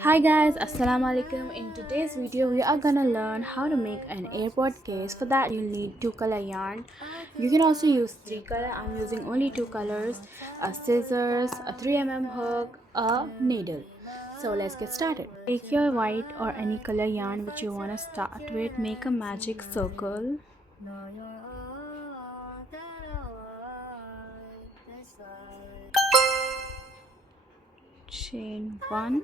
Hi guys, assalamu alaikum. In today's video we are gonna learn how to make an airpod case. For that you'll need two color yarn. You can also use three color. I'm using only two colors, a scissors, a 3 mm hook, a needle. So let's get started. Take your white or any color yarn which you want to start with. Make a magic circle. Chain one,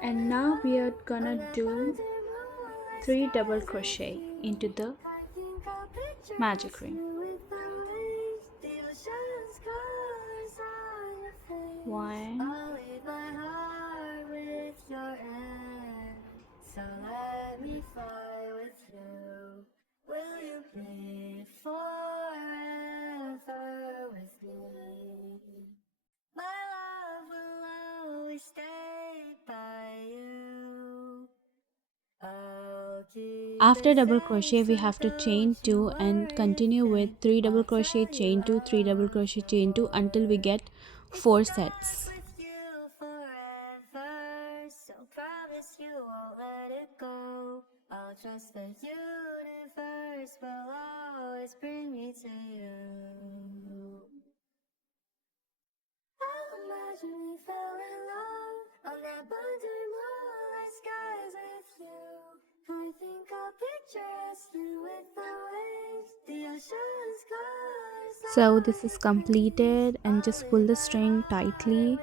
and now we are gonna do three double crochet into the magic ring. One, so let me fly with you. Will you be forever with me? My love will always stay by you. After double crochet we have to chain 2 and continue with 3 double crochet, chain 2, 3 double crochet, chain 2 until we get 4 sets. So promise you won't let it go. I'll trust the universe will always bring me to you. I'll imagine we fell in love on that Monday moonlight skies with you. I think I'll picture us through with the waves, the ocean's colors. So this is completed and just pull the string tightly.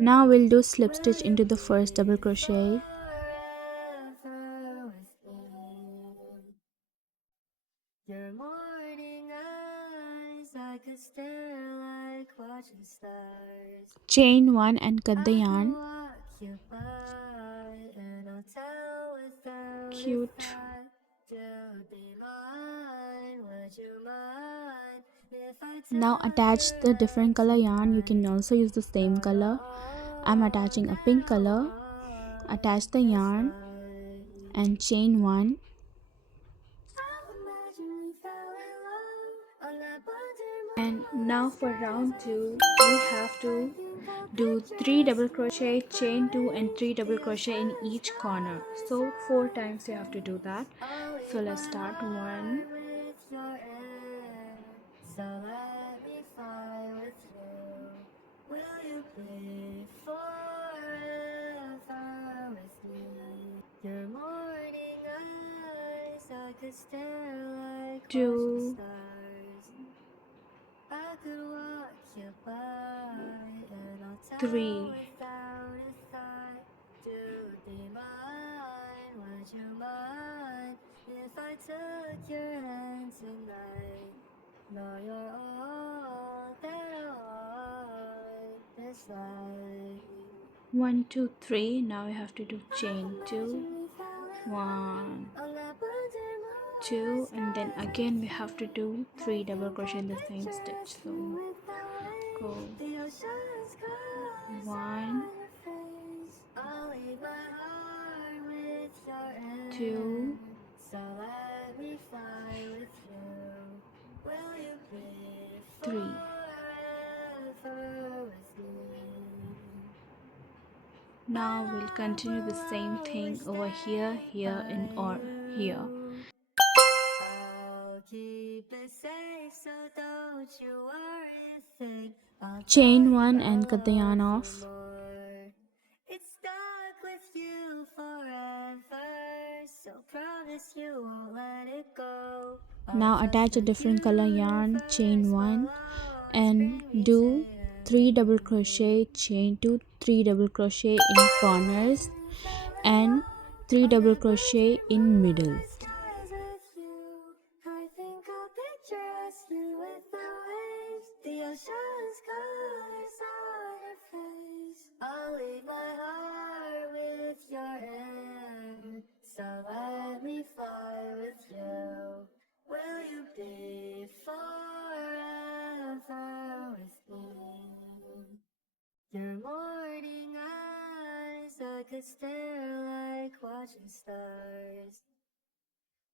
Now we'll do slip stitch into the first double crochet. Your morning eyes, I could stare like watching stars. Chain 1 and cut the yarn. Cute. Now attach the different color yarn. You can also use the same color. I'm attaching a pink color. Attach the yarn and chain 1. And now for round 2 we have to do 3 double crochet, chain 2 and 3 double crochet in each corner. So 4 times you have to do that. So let's start. 1, so let me fly with you. Will you be forever with me? Your morning eyes, I could stare like 2, I could walk you by and I'll tell 3, without a thought. To be mine, would you mind if I took your hand tonight? Know you're all that I want this life. 1, 2, 3. Now we have to do chain 2, 1, 2, and then again we have to do 3 double crochet in the same stitch. So go 1, 2, 3. Now we'll continue the same thing over here, here, and or here. Chain 1 and cut the yarn off. It's stuck with you forever, so promise you won't let it go. Now attach a different color yarn, chain 1 and do 3 double crochet, chain 2, 3 double crochet in corners and 3 double crochet in middle. I'll leave my heart with your hand, so let me fly with you. Will you be forever with me? Your morning eyes, I could stare like watching stars.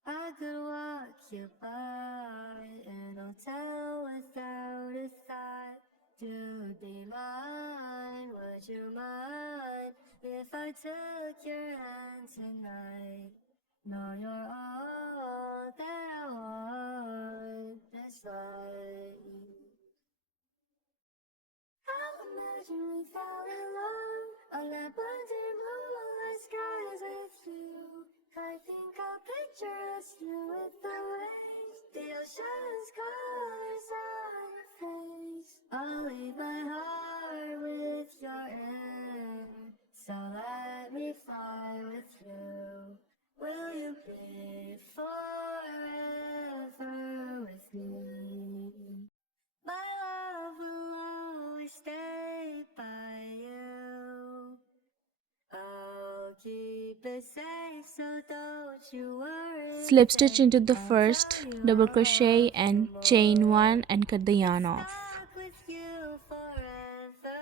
I could walk you by and I'll tell without a thought. to be mine? Would you mind if I took your hand tonight? No, you're all that I want this life. I'll imagine we fell in love on that blue moonlit skies with you. I think I'll picture us two with the waves, the ocean's colors on your face. I'll leave my heart with your air, so let me fly with you. Will you be forever with me? My love will always stay by you. I'll keep it safe, so don't you worry. Slip stitch into the first double crochet and chain one and cut the yarn off. Stuck with you forever,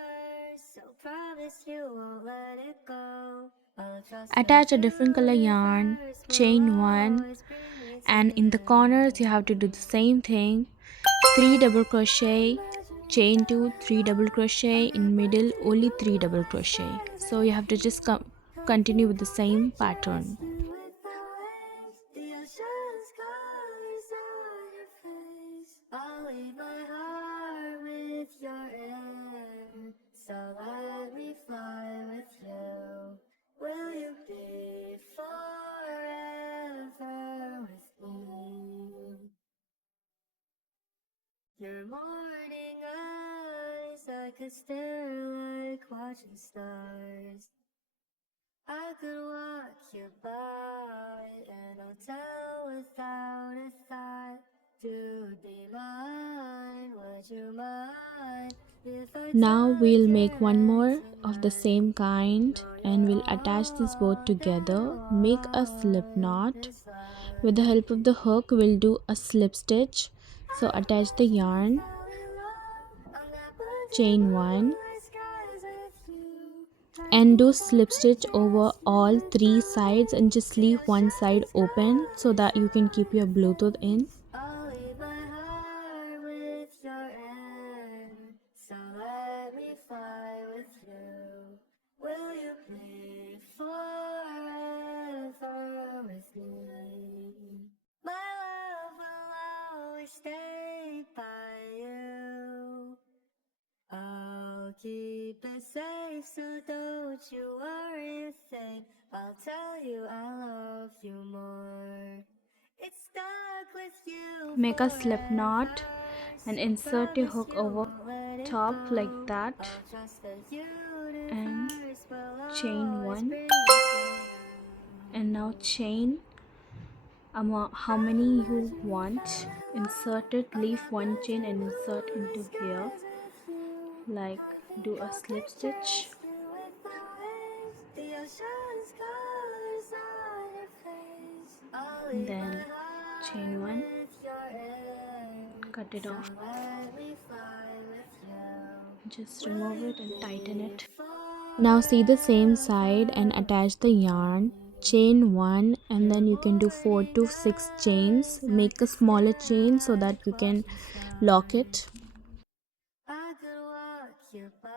so promise you won't let it go. I'll trust Attach a the different color yarn, universe will chain one, always bring me and in the corners you together. have to do the same thing. 3 double crochet, chain 2, 3 double crochet, in middle only 3 double crochet. So you have to just continue with the same pattern. I'll leave my heart with your air, so let me fly with you. Will you be forever with me? Your morning eyes, I could stare like watching stars. I could walk you by an hotel without a thought. To be mine, would you mind if I Now took we'll your make one hand more of the tonight? same kind No, and you're we'll attach this both all that together. Make a slip I want knot. this With the help life. of the hook we'll do a slip stitch. So I attach the imagine we yarn, fell in love on that blue chain one, moonlit skies with you. I and do think I'll slip stitch picture over us two all with the three sides and waves, just the leave one side ocean's open so colors that you can keep on your your Bluetooth in. face. I'll leave my heart with your air, so let me fly with you. Will you be forever with me? My love will always stay by you. I'll keep it safe, so don't you worry a thing. I'll tell you I love you more. It's stuck with you Make a slip knot forever, and so insert your promise hook you over won't let it top like go. that I'll trust the and universe will chain always one, bring me to and now you. chain how I many you imagine we want. fell in Insert love it, on leave that one chain and blue insert moonlit into here, skies with you. like I think do a I'll slip picture stitch, us two with the waves, the ocean's colors on your face. I'll leave my then heart chain one, with your air, cut it so off, let me fly with you. just Will remove you it and tighten be it. Now see the same side and forever attach the with yarn, me? chain one, and Your then you can do 4 morning to 6 chains. eyes, I Make a could smaller stare chain so that like you can watching lock stars. it. I could walk you by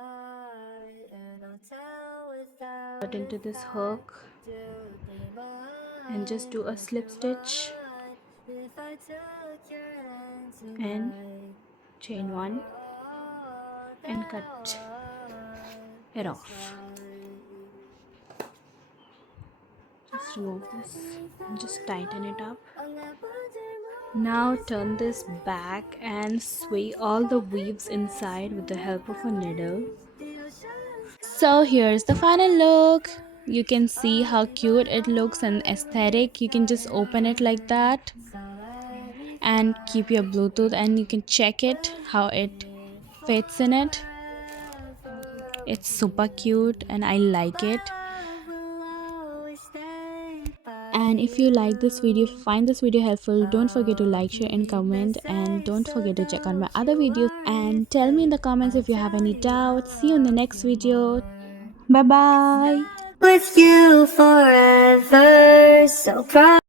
an hotel without Put a into this thought. hook To be and just mine, do a would slip you stitch mind if I took your hand and tonight? chain No, one you're all and that I cut want it this off. life. Just remove this and just tighten it up. On that Now blue turn this skies with back you. and I sway think all the I'll weaves picture us inside with two the with help of a the needle. waves, the ocean's So here's the colors final on your look. You face. can see I'll how leave my cute it looks and heart with aesthetic. You can your just open it like air, that so let me and fly keep your with Bluetooth, and you you. can check it Will you how it be fits in it. forever It's with super cute me? and I like My it. love will always stay by And if you like this video, if you you. find this video helpful, don't forget to I'll like, share and keep it comment, and safe, don't so forget to check out my don't other you videos worry a and tell me in thing. the comments I'll if you have tell any you I doubts. See you in the love next you video. more. Bye It's bye. stuck with you forever, so proud.